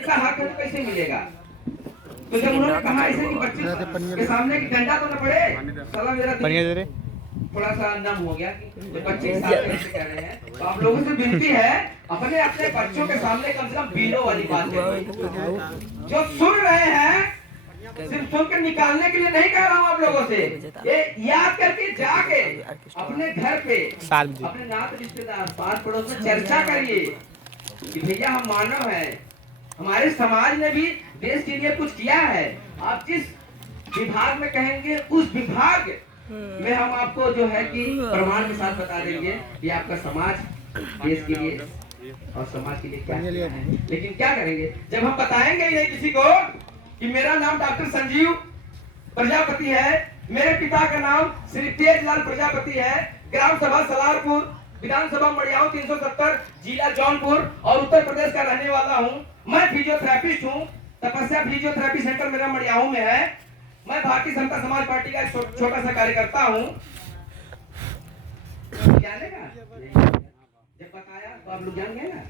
जितना हक है तो कैसे मिलेगा? तो जब उन्होंने कहा ऐसे कि बच्चे के सामने कि डंडा तो न पड़े, साला मेरा दिल थोड़ा सा नम हो गया कि जब बच्चे के सामने ऐसे कह रहे हैं। तो आप लोगों से विनती है, अपने अपने बच्चों के सामने कम से कम बीनो वाली बात करें। जो सुन रहे हैं सिर्फ सुनकर निकालने के लिए नहीं कह रहा हूँ आप लोगों से, ये याद करके जाके अपने घर पे अपने नात रिश्तेदार पास पड़ोस में चर्चा करिए कि भैया हम मानव हैं, हमारे समाज ने भी देश के लिए कुछ किया है। आप जिस विभाग में कहेंगे उस विभाग में हम आपको जो है कि प्रमाण के साथ बता देंगे कि आपका समाज देश के लिए और समाज के लिए क्या किया है। लेकिन क्या करेंगे जब हम बताएंगे ही नहीं किसी को कि मेरा नाम डॉक्टर संजीव प्रजापति है, मेरे पिता का नाम श्री तेजलाल प्रजापति है, ग्राम सभा सलारपुर, विधानसभा मड़ियाऊ 370, जिला जौनपुर और उत्तर प्रदेश का रहने वाला हूँ। मैं फिजियोथेरेपिस्ट हूँ, तपस्या फिजियोथेरेपी सेंटर मेरा मड़ियाऊ में है। मैं भारतीय जनता समाज पार्टी का एक छोटा सा कार्यकर्ता हूँ। जानेगा जब बताया तो आप लोग जान गए ना,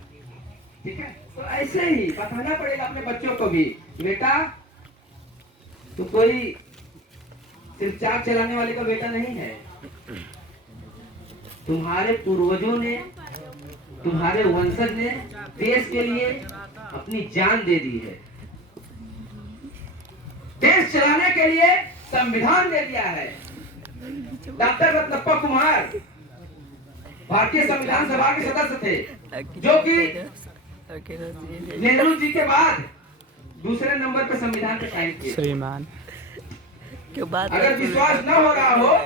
ठीक है? तो ऐसे ही बताना पड़ेगा अपने बच्चों को भी, बेटा तो कोई सिर्फ चाक चलाने वाले का बेटा नहीं है, तुम्हारे पूर्वजों ने, तुम्हारे वंशज ने देश के लिए अपनी जान दे दी है, देश चलाने के लिए संविधान दे दिया है। डॉक्टर रत्नप्पा कुमार भारतीय संविधान सभा के सदस्य थे, जो कि नेहरू जी के बाद दूसरे नंबर पर संविधान पे साइन किए। श्रीमान अगर विश्वास न हो रहा हो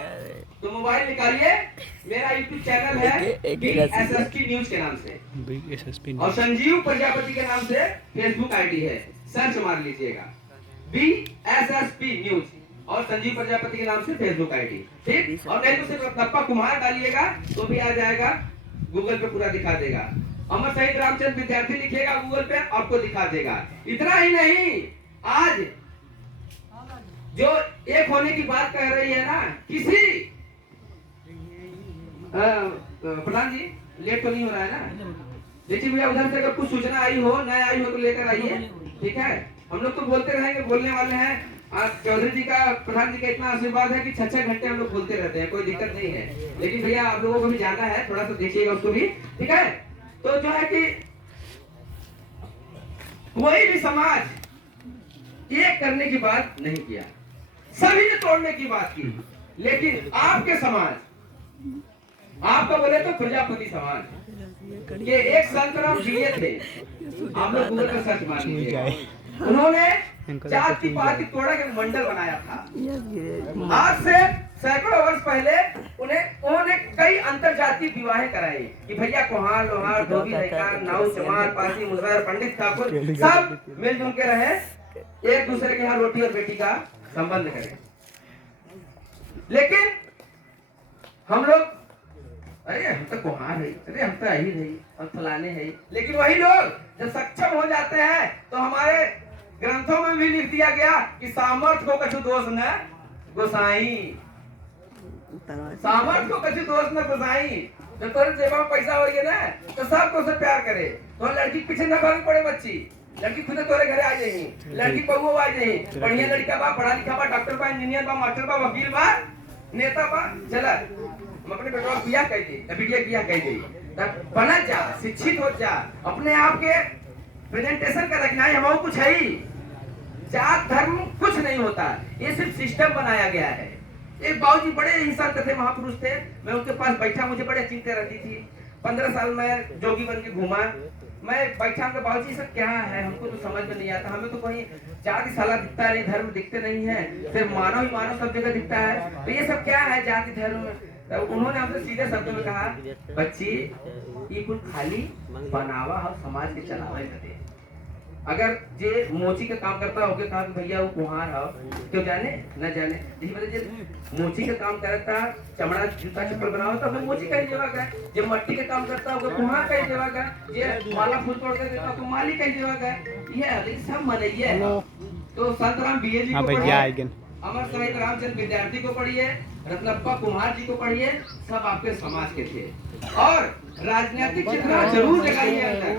तो मोबाइल निकालिए, मेरा यूट्यूब चैनल है BSSP न्यूज के नाम से, और संजीव प्रजापति के नाम से फेसबुक आईडी है, सर्च मार लीजिएगा BSSP न्यूज और संजीव प्रजापति के नाम से फेसबुक आईडी, ठीक? और नहीं तो सिर्फ रत्नप्पा कुमार डालिएगा तो भी आ जाएगा, गूगल पे पूरा दिखा देगा। अमर शहीद रामचंद्र विद्यार्थी लिखिएगा गूगल पे, आपको दिखा देगा। इतना ही नहीं, आज जो एक होने की बात कह रही है ना, किसी प्रधान जी लेट तो नहीं हो रहा है ना? देखिए भैया, उधर से अगर कुछ सूचना आई हो, न आई हो तो लेकर आइए, ठीक है? हम लोग तो बोलते रहेंगे, बोलने वाले हैं। आज चौधरी जी का, प्रधान जी का इतना आशीर्वाद है कि 6-6 घंटे हम लोग बोलते रहते हैं, कोई दिक्कत नहीं है। लेकिन भैया आप लोगों को भी जाना है, थोड़ा सा देखिएगा उसको भी, ठीक है? तो जो है कि कोई भी समाज एक करने की बात नहीं किया, सभी ने तोड़ने की बात की। लेकिन आपके समाज, आपका बोले तो प्रजापति समाज, ये एक संतराम जी थे, आप लोग गूगल पर सर्च मार लीजिएगा। उन्होंने जाति पाति तोड़ा के मंडल बनाया था। आज से सैकड़ों वर्ष पहले उन्होंने कई अंतर जातीय विवाह कराए कि भैया कुम्हार, लोहार, धोबी, लैकार, नाऊ, चमार, पासी, मुसहर, पंडित, ठाकुर सब मिलजुल के रहे, एक दूसरे के यहाँ रोटी और बेटी का संबंध करें। लेकिन हम लोग, अरे हम तो कुम्हार है, अरे हम तो अहिर है, हम फलाने है। लेकिन वही लोग जब सक्षम हो जाते हैं तो हमारे ग्रंथों में भी लिख दिया गया कि सामर्थ्य को कछु दोष न गोसाई, सामर्थ्य को कछु दोष न गोसाई। जब तोरे जेब में पैसा हो गया ना तो सब तो से प्यार करे, तो लड़की पीछे न भाग पड़े, बच्ची लड़की खुद तोरे घरे आ जाएगी, लड़की बहु आ जाएगी, बढ़िया लड़का बा, पढ़ा लिखा बा, डॉक्टर बा, इंजीनियर बा, मास्टर बा, वकील बा, नेता बा, चला हम अपने बेटवा किया कह दी, बिटिया किया कह दी, बना जा, शिक्षित हो जा, अपने आप के प्रेजेंटेशन का रखना है। हम कुछ है ही, जात धर्म कुछ नहीं होता, ये सिर्फ सिस्टम बनाया गया है। एक बाबूजी बड़े ही संत थे, महापुरुष थे, मैं उनके पास बैठा, मुझे बड़े चिंता रहती थी। 15 साल में जोगी बन के घूमा, मैं बैठा उनके, बाबूजी सब क्या है, हमको तो समझ में नहीं आता, हमें तो कहीं जाति साला दिखता नहीं, धर्म दिखते नहीं है, सिर्फ मानव ही मानव सब जगह दिखता है, तो ये सब क्या है जाति धर्म? तो उन्होंने हमसे सीधे शब्दों में कहा, बच्ची ये कुछ खाली बनावा हो, समाज के चलावे दे। अगर जे मोची का काम करता होगे, कहा कि भैया वो कुम्हार हो, क्यों जाने न जाने, यही वजह जे मोची का काम करता, चमड़ा जूता चप्पल बनाओ तो हमें मोची का ही जवाब है, जे मट्टी का काम करता होगा कुम्हार का ही जवाब है, जे माला फूल तोड़ के देता तो माली का ही जवाब है। ये सब मनइए। तो संतराम BA जी को अमर शहीद रामचंद्र विद्यार्थी को पढ़िए, रत्नप्पा कुमार जी को पढ़िए, सब आपके समाज के थे। और राजनीतिक चेतना जरूर लगाइए अंदर,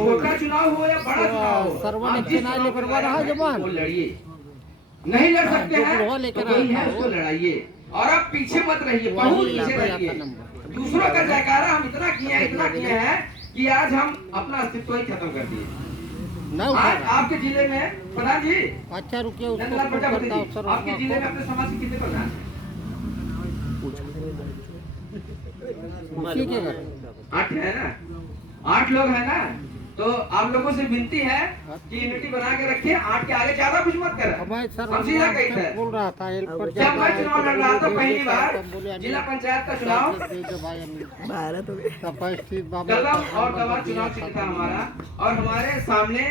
छोटा चुनाव हो या बड़ा चुनाव हो, आप जिस चुनाव को लड़ रहे हैं वो लड़िए, नहीं लड़ सकते हैं तो कोई है उसको लड़ाइए, और आप पीछे मत रहिए, बहुत पीछे रहिए। दूसरों का जयकारा हम इतना किए हैं कि आज हम अपना अस्तित्व ही खत्म कर दिए। आज आपके जिले में प्रधान जी, अच्छा रुकिए, नंदलाल प्रजापति जी, आपके जिले में अपने समाज के कितने प्रधान हैं? 8 है ना, 8 लोग है ना, तो आप लोगों से विनती है कि यूनिटी बना के रखिए, 8 के आगे ज्यादा कुछ मत करें। हम सीधा कहते हैं, बोल रहा था जब मैं चुनाव लड़ रहा था पहली बार जिला पंचायत का चुनाव, कदम और दवा चुनाव चिन्ह था हमारा, और हमारे सामने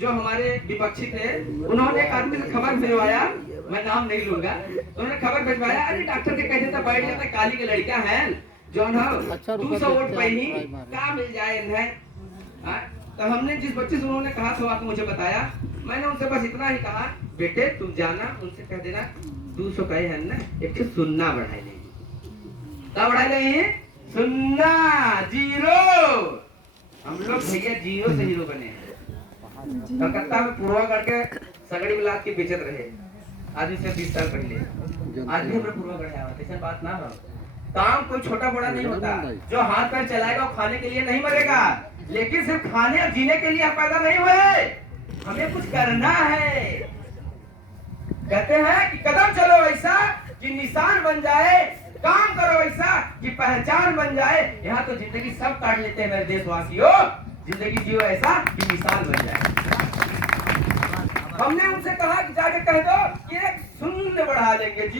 जो हमारे विपक्षी थे उन्होंने एक आदमी से खबर भिजवाया, मैं नाम नहीं लूंगा, उन्होंने खबर भिजवाया, अरे डॉक्टर के कहते थे बैठ जाता, काली के लड़का है जो ना 200 वोट पहिनी क्या मिल जाए इन्हें। तो हमने जिस बच्चे से उन्होंने कहा था बात मुझे बताया, मैंने उनसे बस इतना ही कहा, बेटे तुम जाना उनसे कह देना 200 कहे हैं ना, एक सुन्ना बढ़ाई लेंगे, क्या बढ़ाई लेंगे? सुन्ना, जीरो। हम लोग भैया जीरो से हीरो बने हैं। कलकत्ता में पूर्वा करके सगड़ी मिलाद के बेचत रहे आज से 20 साल पहले, आज भी हमारे पूर्वा गढ़ आवा, ऐसा बात ना हो। काम कोई छोटा बड़ा नहीं होता, जो हाथ पैर चलाएगा वो खाने के लिए नहीं मरेगा, लेकिन सिर्फ खाने और जीने के लिए हम पैदा नहीं हुए, हमें कुछ करना है। कहते हैं कि कदम चलो ऐसा कि निशान बन जाए, काम करो ऐसा कि पहचान बन जाए। यहाँ तो जिंदगी सब काट लेते हैं मेरे देशवासियों, जिंदगी जियो ऐसा कि निशान बन जाए। हमने उनसे कहा कि जाके कह दो कि एक शून्य बढ़ा लेंगे।